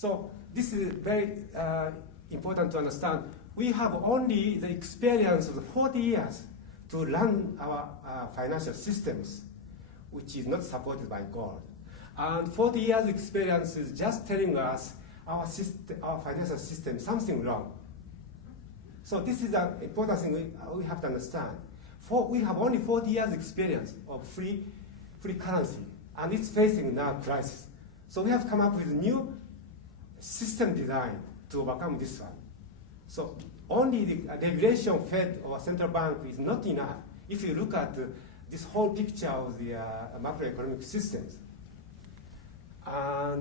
So this is very important to understand. We have only the experience of 40 years to run our financial systems, which is not supported by gold. And 40 years experience is just telling us our financial system something wrong. So this is an important thing we have to understand. We have only 40 years experience of free currency, and it's facing now crisis. So we have come up with new system design to overcome this one. So only the regulation Fed or central bank is not enough. If you look at this whole picture of the macroeconomic systems,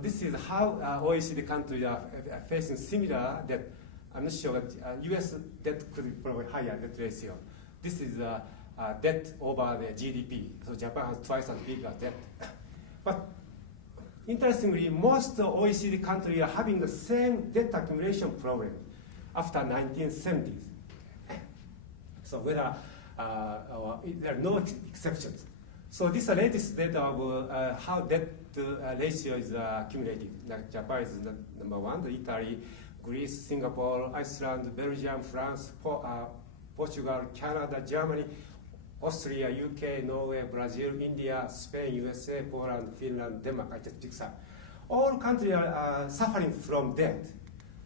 this is how OECD countries are facing similar debt. I'm not sure that US debt could be probably higher debt ratio. This is debt over the GDP. So Japan has twice as big a debt. But interestingly, most OECD countries are having the same debt accumulation problem after 1970s. So whether there are no exceptions. So this is the latest data of how debt ratio is accumulated. Like Japan is the number one, Italy, Greece, Singapore, Iceland, Belgium, France, Portugal, Canada, Germany, Austria, UK, Norway, Brazil, India, Spain, USA, Poland, Finland, Denmark. I just picked some. All countries are suffering from debt.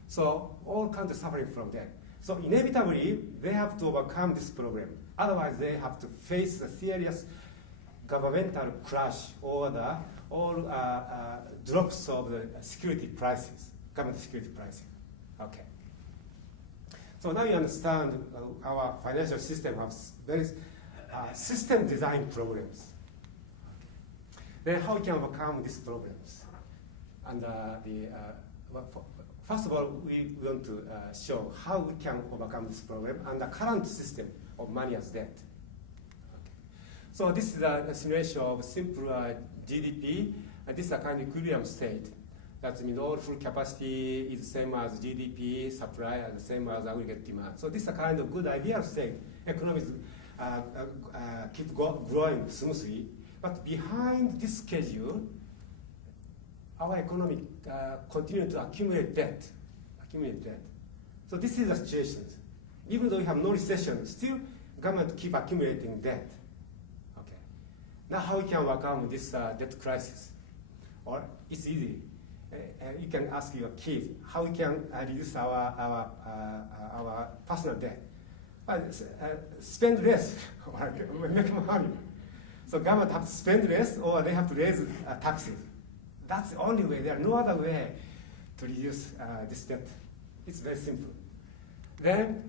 So all countries suffering from debt. So inevitably, they have to overcome this problem. Otherwise, they have to face a serious governmental crash or the drops of the security prices, government security pricing. Okay. So now you understand our financial system has very system design problems. Then how we can overcome these problems? And first of all, we want to show how we can overcome this problem and the current system of money as debt. Okay. So this is a simulation of simple GDP. This is a kind of equilibrium state. That means all full capacity is the same as GDP, supply is the same as aggregate demand. So this is a kind of good ideal state. Economies keep growing smoothly. But behind this schedule, our economy continue to accumulate debt. So this is the situation. Even though we have no recession, still government keep accumulating debt. Okay. Now how we can overcome this debt crisis? Or it's easy. You can ask your kids how we can reduce our personal debt. Spend less or make more money. So government have to spend less or they have to raise taxes. That's the only way. There are no other way to reduce this debt. It's very simple. Then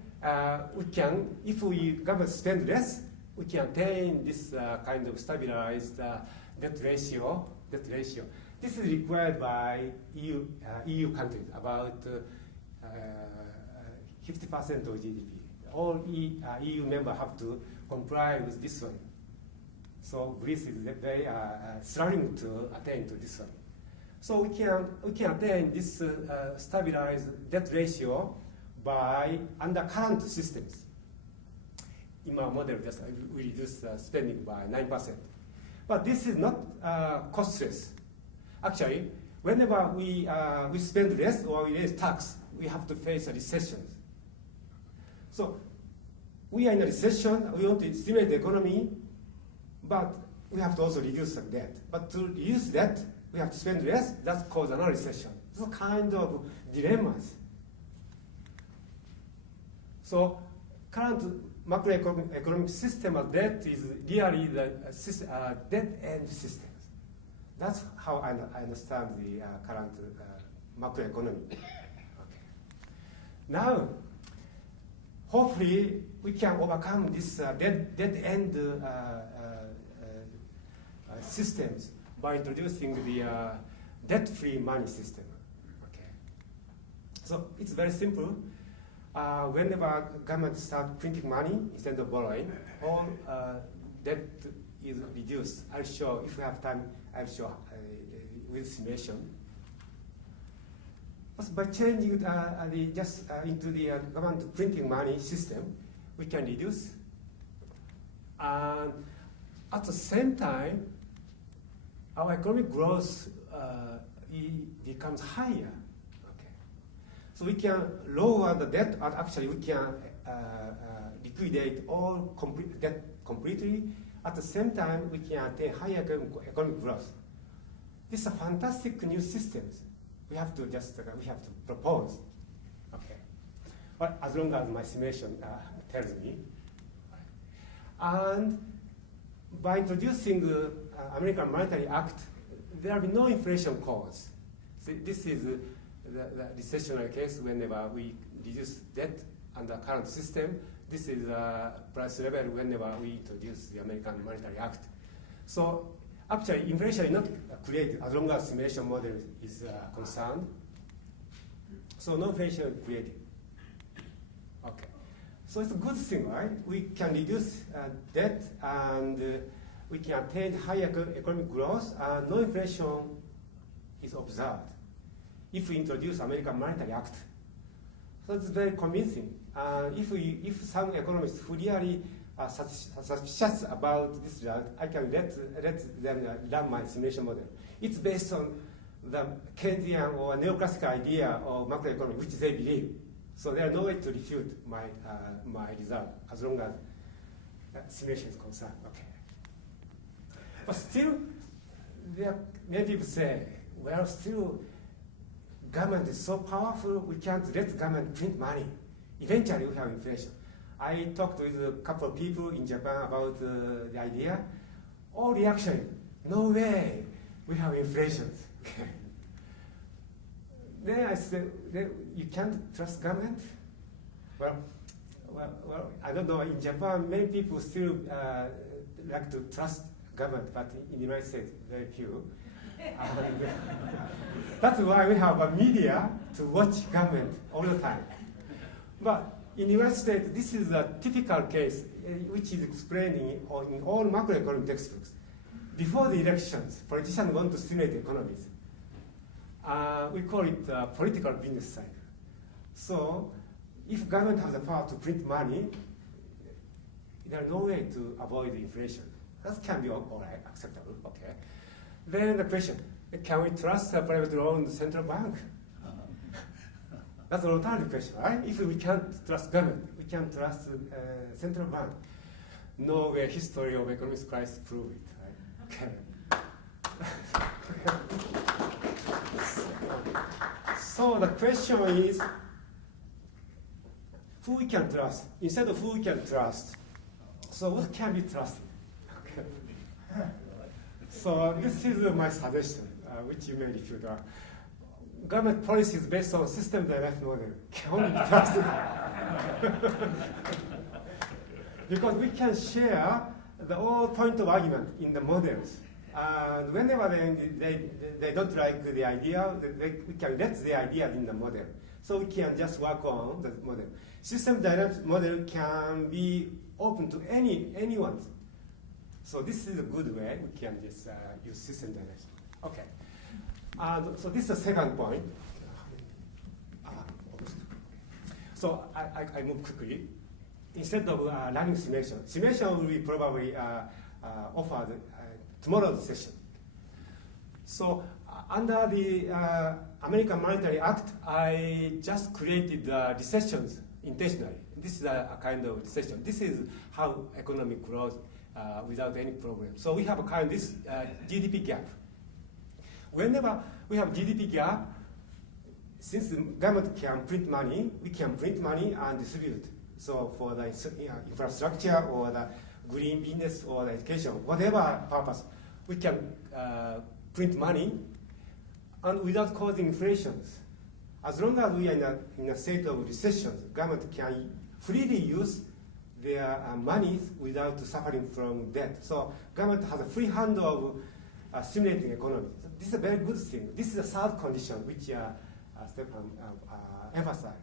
we can, if government spend less, we can attain this kind of stabilized debt ratio. This is required by EU countries, about 50% of GDP. All EU members have to comply with this one. So Greece is very struggling to attain to this one. So we can attain this stabilized debt ratio by under current systems. In our model, we reduce spending by 9%. But this is not costless. Actually, whenever we spend less or we raise tax, we have to face a recession. So we are in a recession, we want to stimulate the economy, but we have to also reduce the debt. But to reduce debt, we have to spend less, that causes another recession. So kind of dilemmas. So current macroeconomic system of debt is really the dead-end system. That's how I understand the current macroeconomy. Okay. Now, hopefully, we can overcome this dead-end systems by introducing the debt-free money system. Okay. So it's very simple. Whenever government starts printing money instead of borrowing, all debt is reduced. I'll show, if we have time, I'll show with simulation. But by changing into the government printing money system, we can reduce. And at the same time, our economic growth becomes higher. So we can lower the debt, and actually we can liquidate all debt completely. At the same time, we can attain higher economic growth. These are fantastic new systems. We have to just propose. Okay, but as long as my simulation tells me. And by introducing the American Monetary Act, there will be no inflation cause. So this is the recessionary case whenever we reduce debt under current system. This is the price level whenever we introduce the American Monetary Act. So actually, inflation is not created as long as simulation model is concerned. So no inflation is created. Okay. So it's a good thing, right? We can reduce debt and we can attain higher economic growth and no inflation is observed if we introduce American Monetary Act. So it's very convincing. If some economists who really are suspicious about this result, I can let them run my simulation model. It's based on the Keynesian or neoclassical idea of macroeconomics, which they believe. So there's no way to refute my result as long as simulation is concerned. Okay. But still, many people say, well, still, government is so powerful, we can't let government print money. Eventually, we have inflation. I talked with a couple of people in Japan about the idea. All reaction, no way, we have inflation. Okay. Then I said, you can't trust government? Well, I don't know. In Japan, many people still like to trust government, but in the United States, very few. That's why we have a media to watch government all the time. But in the United States, this is a typical case which is explained in all macroeconomic textbooks. Before the elections, politicians want to stimulate economies. We call it political business cycle. So if government has the power to print money, there's no way to avoid inflation. That can be all right, acceptable, okay. Then the question, can we trust a privately owned central bank? That's an alternative question, right? If we can't trust government, we can't trust central bank. No way history of economic crisis prove it, right? Okay. So the question is, who we can trust? Instead of who we can trust, so what can be trusted? Okay. So this is my suggestion, which you may refute. Government policy is based on system direct model. Can only be trusted. Because we can share the whole point of argument in the models. And whenever they don't like the idea, we can let the idea in the model. So we can just work on the model. System direct model can be open to anyone. So this is a good way we can just use system direct. Okay. So this is the second point. So I move quickly. Instead of running simulation will be probably offered tomorrow's session. So under the American Monetary Act, I just created recessions intentionally. This is a kind of recession. This is how economic growth without any problem. So we have a kind of this GDP gap. Whenever we have GDP gap, since the government can print money, we can print money and distribute. So for the infrastructure or the green business or the education, whatever purpose, we can print money and without causing inflations. As long as we are in a state of recession, government can freely use their money without suffering from debt. So government has a free hand of stimulating economy. So this is a very good thing. This is the third condition which Stefan emphasized.